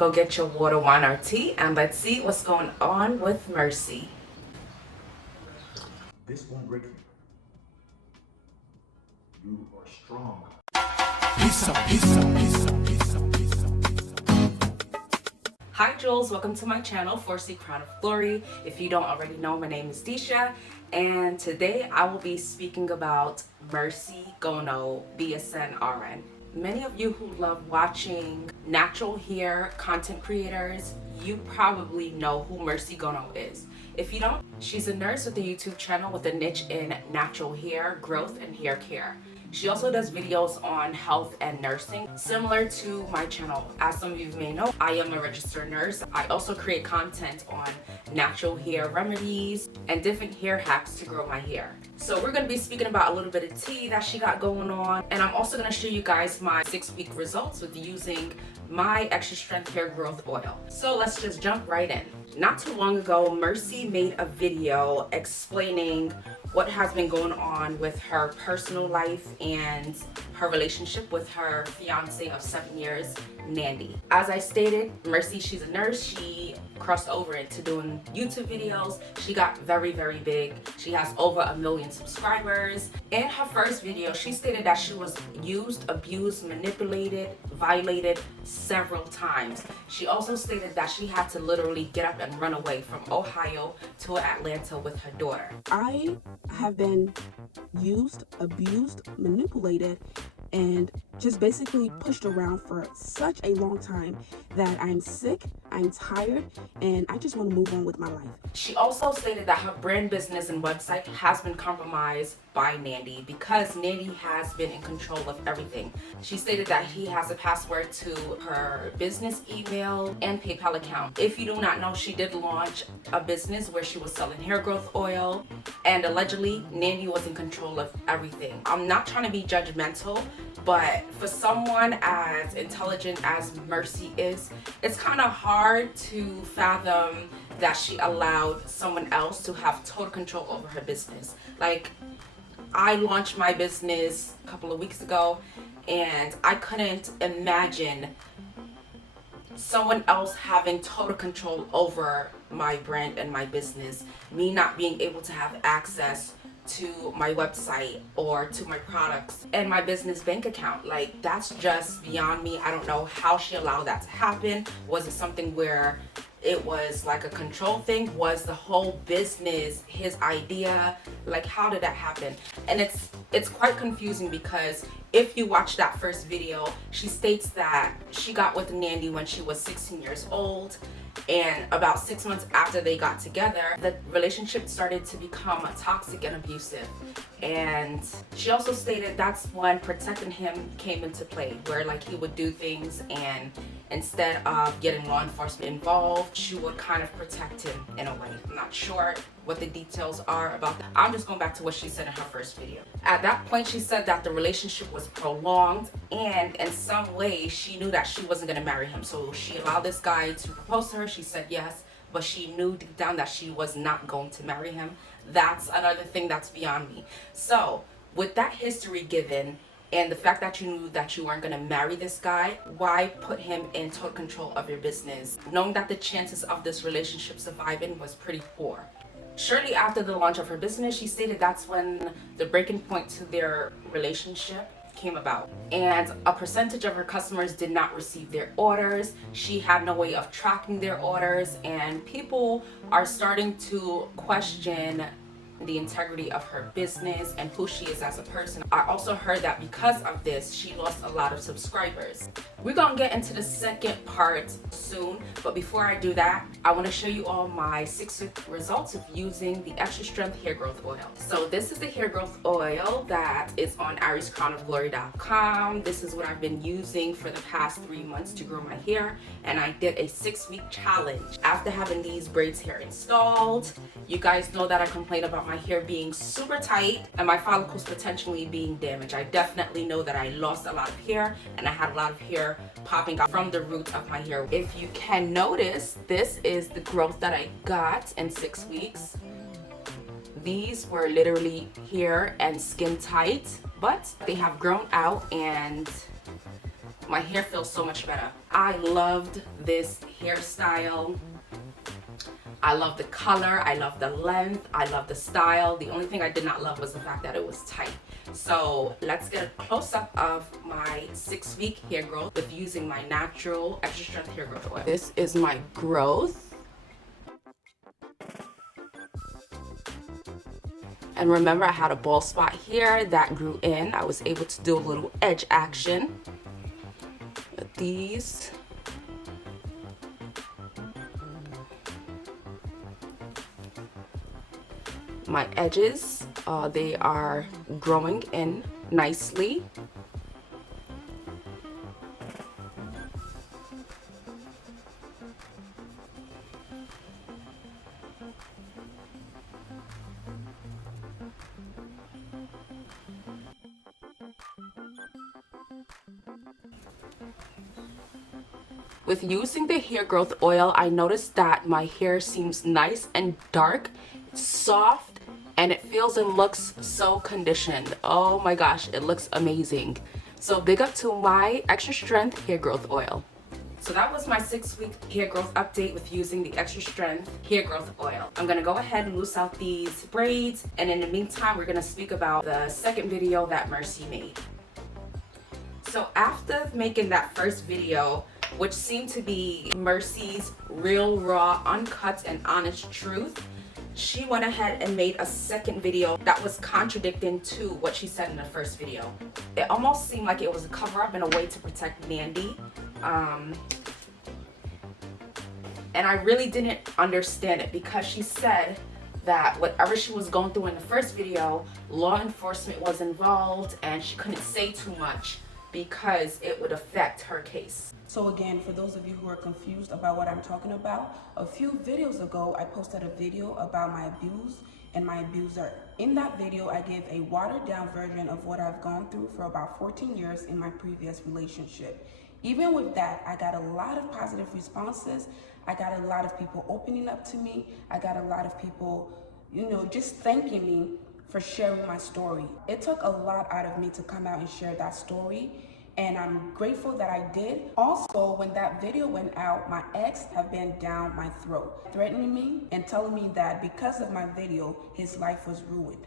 Go get your water, wine, or tea, and let's see what's going on with Mercy. This won't break you. You are strong. Hi Jules, welcome to my channel, Foresee Crown of Glory. If you don't already know, my name is Disha, and today I will be speaking about Mercy Gono, BSN RN. Many of you who love watching natural hair content creators, you probably know who Mercy Gono is. If you don't, she's a nurse with a YouTube channel with a niche in natural hair growth and hair care. She also does videos on health and nursing, similar to my channel. As some of you may know, I am a registered nurse. I also create content on natural hair remedies and different hair hacks to grow my hair. So we're going to be speaking about a little bit of tea that she got going on. And I'm also going to show you guys my 6-week results with using my extra strength hair growth oil. So let's just jump right in. Not too long ago, Mercy made a video explaining what has been going on with her personal life and her relationship with her fiance of 7 years, Nandy. As I stated, Mercy, she's a nurse. She crossed over into doing YouTube videos. She got very, very big. She has over 1 million subscribers. In her first video, she stated that she was used, abused, manipulated, violated several times. She also stated that she had to literally get up and run away from Ohio to Atlanta with her daughter. I have been used, abused, manipulated, and just basically pushed around for such a long time that I'm sick, I'm tired, and I just want to move on with my life. She also stated that her brand business and website has been compromised by Nandy because Nandy has been in control of everything. She stated that he has a password to her business email and PayPal account. If you do not know, she did launch a business where she was selling hair growth oil, and allegedly Nandy was in control of everything. I'm not trying to be judgmental, but for someone as intelligent as Mercy is, it's kind of hard to fathom that she allowed someone else to have total control over her business. Like, I launched my business a couple of weeks ago, and I couldn't imagine someone else having total control over my brand and my business, me not being able to have access to my website or to my products and my business bank account. Like, that's just beyond me. I don't know how she allowed that to happen. Was it something where it was like a control thing? Was the whole business his idea? Like, how did that happen? And it's quite confusing because if you watch that first video, she states that she got with Nandy when she was 16 years old, and about 6 months after they got together, the relationship started to become toxic and abusive. And she also stated that's when protecting him came into play, where like he would do things, and instead of getting law enforcement involved, she would kind of protect him in a way. I'm not sure what the details are about that. I'm just going back to what she said in her first video. At that point, she said that the relationship was prolonged, and in some way she knew that she wasn't going to marry him. So she allowed this guy to propose to her. She said yes, but she knew deep down that she was not going to marry him. That's another thing that's beyond me. So with that history given, and the fact that you knew that you weren't going to marry this guy, why put him in total control of your business, knowing that the chances of this relationship surviving was pretty poor? Shortly after the launch of her business, she stated that's when the breaking point to their relationship came about, and a percentage of her customers did not receive their orders. She had no way of tracking their orders, and people are starting to question the integrity of her business and who she is as a person. I also heard that because of this, she lost a lot of subscribers. We're gonna get into the second part soon, but before I do that, I want to show you all my 6-week results of using the extra strength hair growth oil. So this is the hair growth oil that is on ariescrownofglory.com. This is what I've been using for the past 3 months to grow my hair, and I did a 6-week challenge. After having these braids hair installed, you guys know that I complain about my hair being super tight and my follicles potentially being damaged. I definitely know that I lost a lot of hair, and I had a lot of hair popping out from the roots of my hair. If you can notice, this is the growth that I got in 6 weeks. These were literally hair and skin tight, but they have grown out, and my hair feels so much better. I loved this hairstyle. I love the color, I love the length, I love the style. The only thing I did not love was the fact that it was tight. So let's get a close-up of my 6-week hair growth with using my natural extra strength hair growth oil. This is my growth. And remember, I had a bald spot here that grew in. I was able to do a little edge action with these. My edges, they are growing in nicely. With using the hair growth oil, I noticed that my hair seems nice and dark, soft, and it feels and looks so conditioned. Oh my gosh, it looks amazing. So big up to my extra strength hair growth oil. So that was my 6-week hair growth update with using the extra strength hair growth oil. I'm gonna go ahead and loose out these braids, and in the meantime, we're gonna speak about the second video that Mercy made. So after making that first video, which seemed to be Mercy's real, raw, uncut, and honest truth, she went ahead and made a second video that was contradicting to what she said in the first video. It almost seemed like it was a cover-up in a way to protect Nandy. And I really didn't understand it because she said that whatever she was going through in the first video, law enforcement was involved and she couldn't say too much because it would affect her case. So again, for those of you who are confused about what I'm talking about, a few videos ago, I posted a video about my abuse and my abuser. In that video, I gave a watered down version of what I've gone through for about 14 years in my previous relationship. Even with that, I got a lot of positive responses. I got a lot of people opening up to me. I got a lot of people, just thanking me for sharing my story. It took a lot out of me to come out and share that story, and I'm grateful that I did. Also, when that video went out, my ex have been down my throat, threatening me and telling me that because of my video, his life was ruined.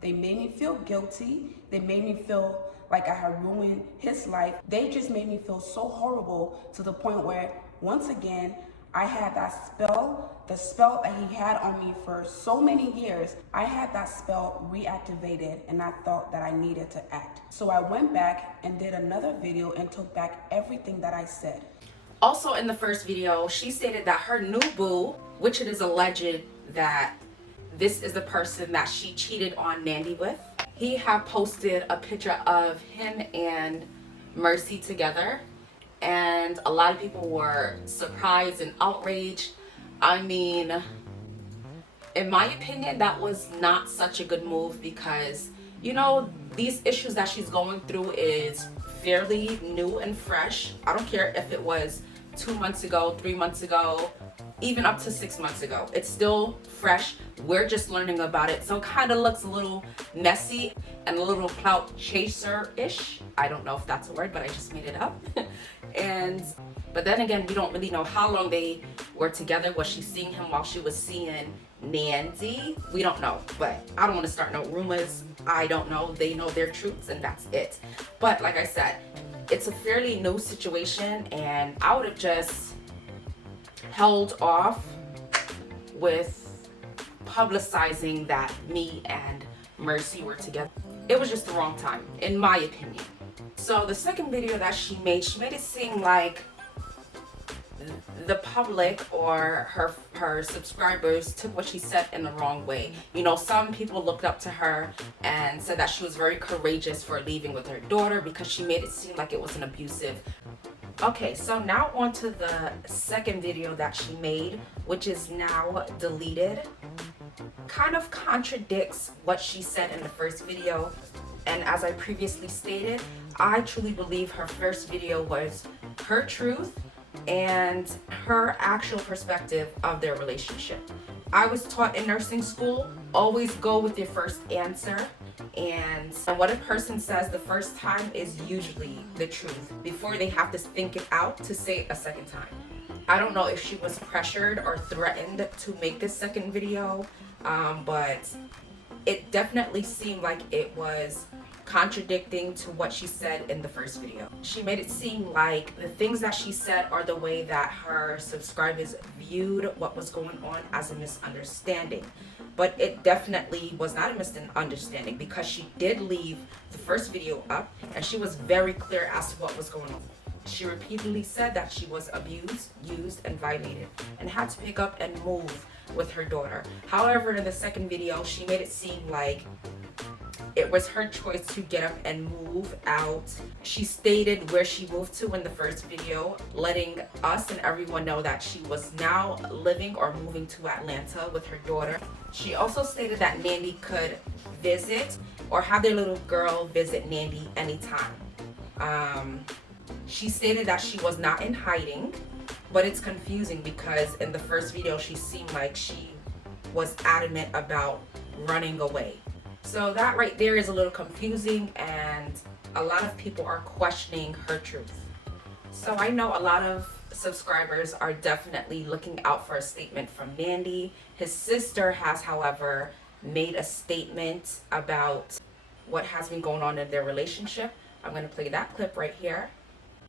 They made me feel guilty. They made me feel like I had ruined his life. They just made me feel so horrible to the point where, once again, I had that spell, the spell that he had on me for so many years. I had that spell reactivated, and I thought that I needed to act. So I went back and did another video and took back everything that I said. Also in the first video, she stated that her new boo, which it is alleged that this is the person that she cheated on Nandy with. He had posted a picture of him and Mercy together, and a lot of people were surprised and outraged. I mean, in my opinion, that was not such a good move because, these issues that she's going through is fairly new and fresh. I don't care if it was 2 months ago, 3 months ago, even up to 6 months ago. It's still fresh. We're just learning about it. So it kind of looks a little messy and a little clout chaser-ish. I don't know if that's a word, but I just made it up. But then again, we don't really know how long they were together. Was she seeing him while she was seeing Nandy? We don't know, but I don't want to start no rumors. I don't know. They know their truths and that's it. But like I said, it's a fairly new situation, and I would have just held off with publicizing that me and Mercy were together. It was just the wrong time, in my opinion. So the second video that she made it seem like the public or her subscribers took what she said in the wrong way. Some people looked up to her and said that she was very courageous for leaving with her daughter because she made it seem like it was an abusive. Okay, so now on to the second video that she made, which is now deleted. Kind of contradicts what she said in the first video. And as I previously stated, I truly believe her first video was her truth and her actual perspective of their relationship. I was taught in nursing school, always go with your first answer. And what a person says the first time is usually the truth before they have to think it out to say it a second time. I don't know if she was pressured or threatened to make this second video, but it definitely seemed like it was contradicting to what she said in the first video. She made it seem like the things that she said are the way that her subscribers viewed what was going on as a misunderstanding. But it definitely was not a misunderstanding, because she did leave the first video up and she was very clear as to what was going on. She repeatedly said that she was abused, used, and violated and had to pick up and move with her daughter. However, in the second video, she made it seem like it was her choice to get up and move out. She stated where she moved to in the first video, letting us and everyone know that she was now living or moving to Atlanta with her daughter. She also stated that Nandy could visit or have their little girl visit Nandy anytime. She stated that she was not in hiding, but it's confusing because in the first video she seemed like she was adamant about running away. So that right there is a little confusing, and a lot of people are questioning her truth. So I know a lot of subscribers are definitely looking out for a statement from Nandy. His sister has, however, made a statement about what has been going on in their relationship. I'm going to play that clip right here.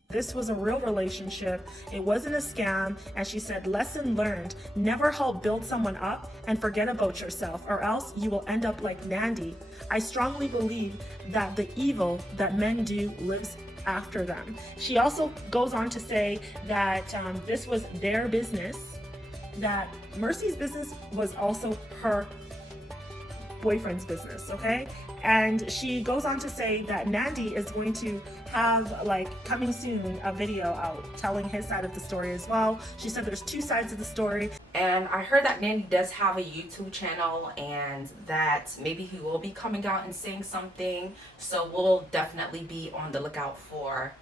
This was a real relationship. It wasn't a scam. And she said, lesson learned, never help build someone up and forget about yourself, or else you will end up like Nandy. I strongly believe that the evil that men do lives after them. She also goes on to say that this was their business, that Mercy's business was also her boyfriend's business, okay? And she goes on to say that Nandy is going to have, like, coming soon, a video out telling his side of the story as well. She said there's two sides of the story. And I heard that Nandy does have a YouTube channel and that maybe he will be coming out and saying something. So we'll definitely be on the lookout for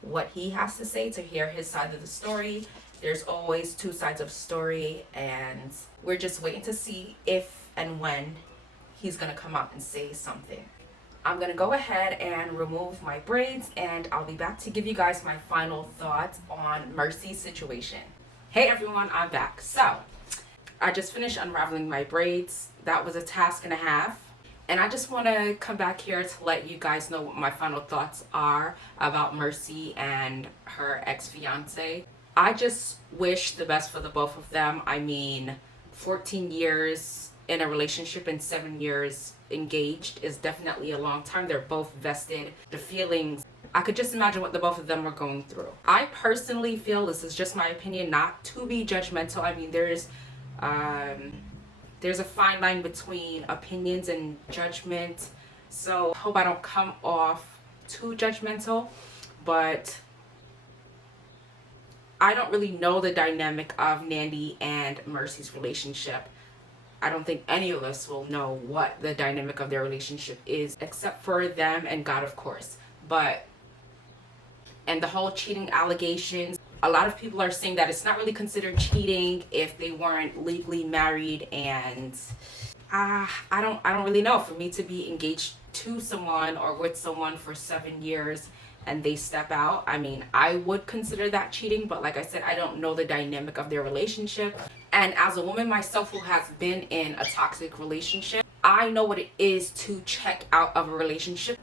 what he has to say, to hear his side of the story. There's always two sides of the story, and we're just waiting to see if and when he's gonna come out and say something. I'm gonna go ahead and remove my braids, and I'll be back to give you guys my final thoughts on Mercy's situation. Hey everyone, I'm back. So I just finished unraveling my braids. That was a task and a half, and I just want to come back here to let you guys know what my final thoughts are about Mercy and her ex-fiance. I just wish the best for the both of them. I mean, 14 years in a relationship and 7 years engaged is definitely a long time. They're both vested. The feelings, I could just imagine what the both of them were going through. I personally feel, this is just my opinion, not to be judgmental. I mean, there's a fine line between opinions and judgment. So I hope I don't come off too judgmental, but I don't really know the dynamic of Nandy and Mercy's relationship. I don't think any of us will know what the dynamic of their relationship is, except for them and God, of course. And the whole cheating allegations, a lot of people are saying that it's not really considered cheating if they weren't legally married, and I don't really know. For me to be engaged to someone or with someone for 7 years and they step out, I mean, I would consider that cheating, but like I said, I don't know the dynamic of their relationship. And as a woman myself who has been in a toxic relationship, I know what it is to check out of a relationship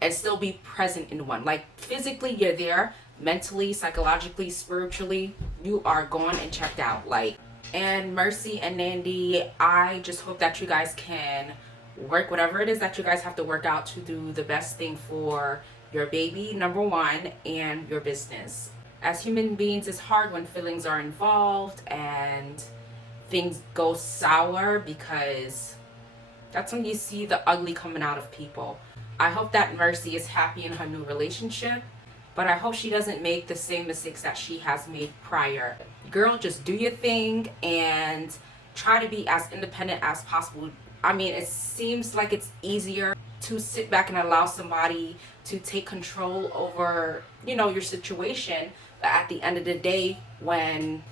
and still be present in one. Like, physically you're there, mentally, psychologically, spiritually, you are gone and checked out. Like, and Mercy and Nandy, I just hope that you guys can work whatever it is that you guys have to work out to do the best thing for your baby, number one, and your business. As human beings, it's hard when feelings are involved and things go sour, because that's when you see the ugly coming out of people. I hope that Mercy is happy in her new relationship, but I hope she doesn't make the same mistakes that she has made prior. Girl, just do your thing and try to be as independent as possible. I mean, it seems like it's easier to sit back and allow somebody to take control over, you know, your situation. But at the end of the day, when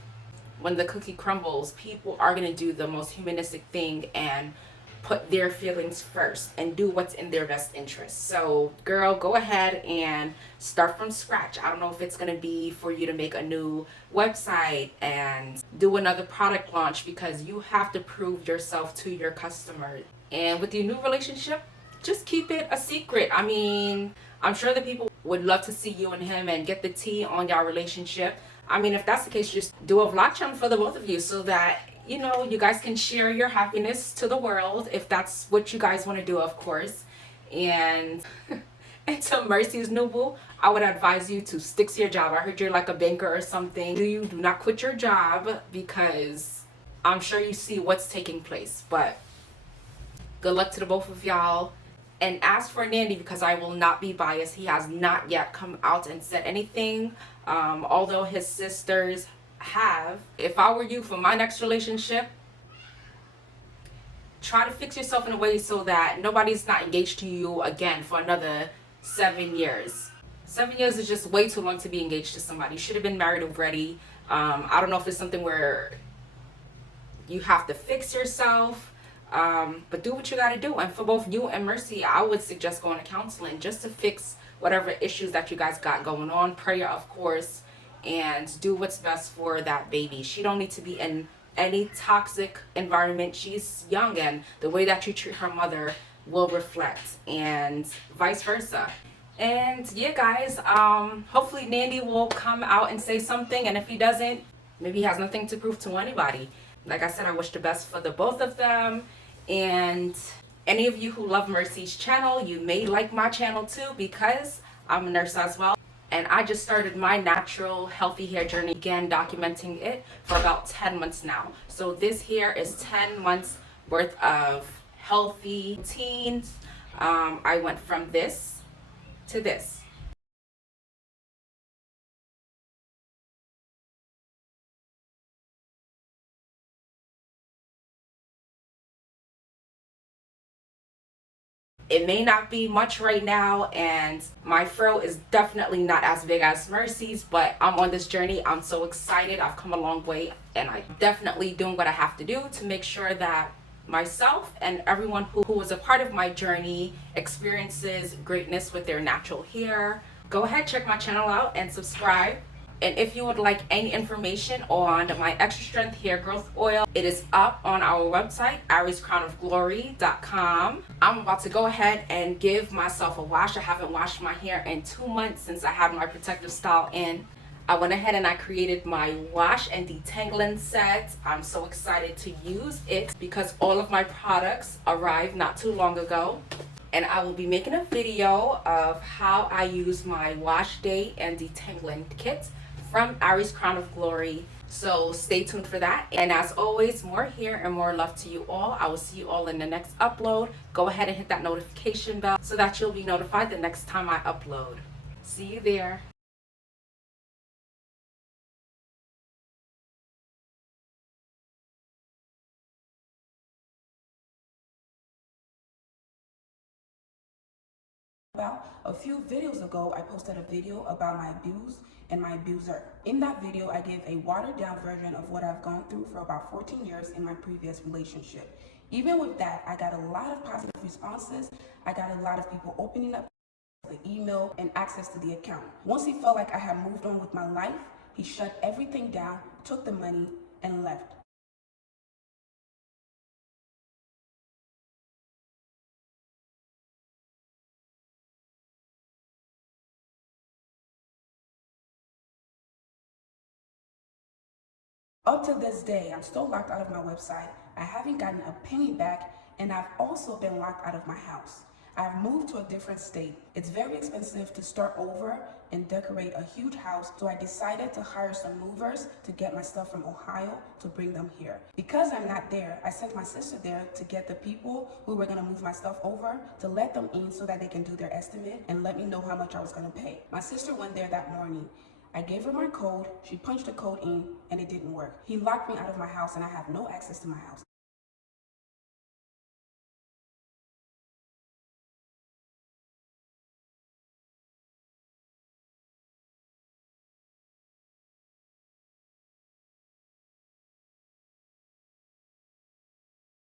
the cookie crumbles, people are going to do the most humanistic thing and put their feelings first and do what's in their best interest. So girl, go ahead and start from scratch. I don't know if it's going to be for you to make a new website and do another product launch, because you have to prove yourself to your customers. And with your new relationship, just keep it a secret. I mean, I'm sure the people would love to see you and him and get the tea on your relationship. I mean, if that's the case, just do a vlog channel for the both of you so that, you know, you guys can share your happiness to the world, if that's what you guys want to do, of course. And and to Mercy's new boo, I would advise you to stick to your job. I heard you're like a banker or something. Do not quit your job, because I'm sure you see what's taking place. But good luck to the both of y'all. And as for Nandy, because I will not be biased, he has not yet come out and said anything, although his sisters have. If I were you, for my next relationship, try to fix yourself in a way so that nobody's not engaged to you again for another 7 years. 7 years is just way too long to be engaged to somebody. You should have been married already. I don't know if it's something where you have to fix yourself, but do what you got to do. And for both you and Mercy, I would suggest going to counseling just to fix whatever issues that you guys got going on. Prayer, of course, and do what's best for that baby. She don't need to be in any toxic environment. She's young, and the way that you treat her mother will reflect, and vice versa. And yeah, guys, hopefully Nandy will come out and say something, and if he doesn't, maybe he has nothing to prove to anybody. Like I said, I wish the best for the both of them. And any of you who love Mercy's channel, you may like my channel too, because I'm a nurse as well. And I just started my natural healthy hair journey, again documenting it for about 10 months now. So this here is 10 months worth of healthy routines. I went from this to this. It may not be much right now, and my fro is definitely not as big as Mercy's, but I'm on this journey. I'm so excited. I've come a long way, and I'm definitely doing what I have to do to make sure that myself and everyone who was a part of my journey experiences greatness with their natural hair. Go ahead, check my channel out and subscribe. And if you would like any information on my extra strength hair growth oil, it is up on our website, ariescrownofglory.com. I'm about to go ahead and give myself a wash. I haven't washed my hair in 2 months since I had my protective style in. I went ahead and I created my wash and detangling set. I'm so excited to use it because all of my products arrived not too long ago. And I will be making a video of how I use my wash day and detangling kit from Aries Crown of Glory. So stay tuned for that. And as always, more hair and more love to you all. I will see you all in the next upload. Go ahead and hit that notification bell so that you'll be notified the next time I upload. See you there. About a few videos ago, I posted a video about my abuse and my abuser. In that video, I gave a watered down version of what I've gone through for about 14 years in my previous relationship. Even with that, I got a lot of positive responses. I got a lot of people opening up the email and access to the account. Once he felt like I had moved on with my life, he shut everything down, took the money, and left. Up to this day, I'm still locked out of my website. I haven't gotten a penny back, and I've also been locked out of my house. I've moved to a different state. It's very expensive to start over and decorate a huge house, so I decided to hire some movers to get my stuff from Ohio to bring them here. Because I'm not there, I sent my sister there to get the people who were gonna move my stuff over to let them in so that they can do their estimate and let me know how much I was gonna pay. My sister went there that morning. I gave her my code, she punched the code in, and it didn't work. He locked me out of my house and I have no access to my house.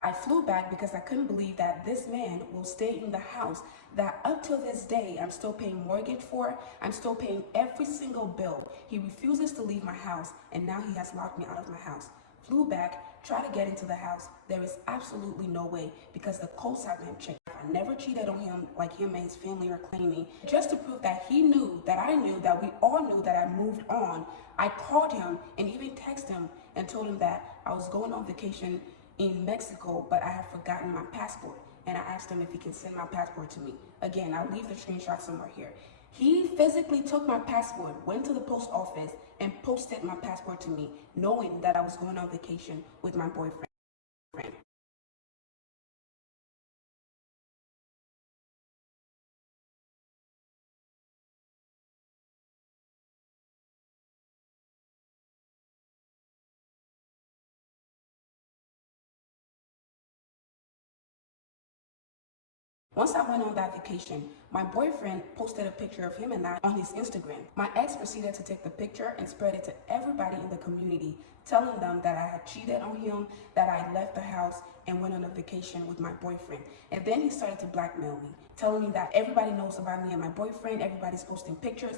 I flew back because I couldn't believe that this man will stay in the house that up till this day I'm still paying mortgage for. I'm still paying every single bill. He refuses to leave my house, and now he has locked me out of my house. Flew back, tried to get into the house. There is absolutely no way because the codes have been checked. I never cheated on him like him and his family are claiming. Just to prove that he knew, that I knew, that we all knew that I moved on, I called him and even texted him and told him that I was going on vacation in Mexico, but I have forgotten my passport. And I asked him if he can send my passport to me. Again, I'll leave the screenshot somewhere here. He physically took my passport, went to the post office, and posted my passport to me, knowing that I was going on vacation with my boyfriend. Once I went on that vacation, my boyfriend posted a picture of him and I on his Instagram. My ex proceeded to take the picture and spread it to everybody in the community, telling them that I had cheated on him, that I left the house and went on a vacation with my boyfriend. And then he started to blackmail me, telling me that everybody knows about me and my boyfriend, everybody's posting pictures.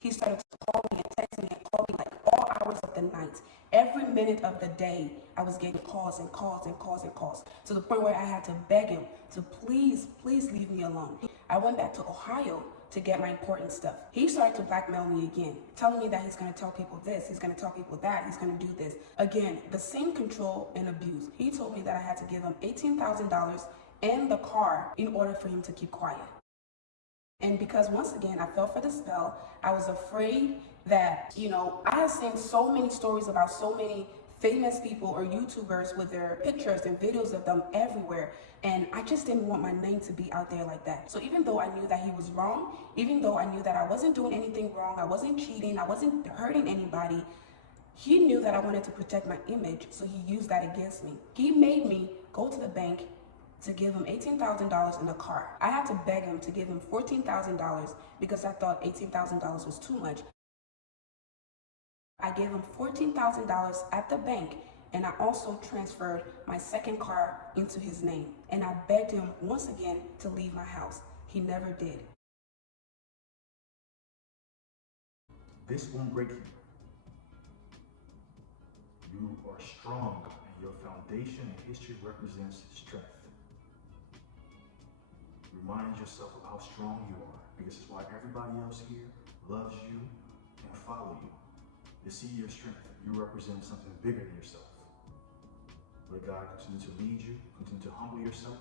He started to call me and text me and call me like all hours of the night. Every minute of the day, I was getting calls and calls and calls and calls, to the point where I had to beg him to please, please leave me alone. I went back to Ohio to get my important stuff. He started to blackmail me again, telling me that he's gonna tell people this, he's gonna tell people that, he's gonna do this. Again, the same control and abuse. He told me that I had to give him $18,000 and the car in order for him to keep quiet. And because once again, I fell for the spell, I was afraid that, I have seen so many stories about so many famous people or YouTubers with their pictures and videos of them everywhere. And I just didn't want my name to be out there like that. So even though I knew that he was wrong, even though I knew that I wasn't doing anything wrong, I wasn't cheating, I wasn't hurting anybody, he knew that I wanted to protect my image, so he used that against me. He made me go to the bank to give him $18,000 in a car. I had to beg him to give him $14,000 because I thought $18,000 was too much. I gave him $14,000 at the bank, and I also transferred my second car into his name. And I begged him once again to leave my house. He never did. This won't break you. You are strong, and your foundation and history represents strength. Remind yourself of how strong you are, because it's why everybody else here loves you and follow you. They see your strength. You represent something bigger than yourself. Let God continue to lead you, continue to humble yourself,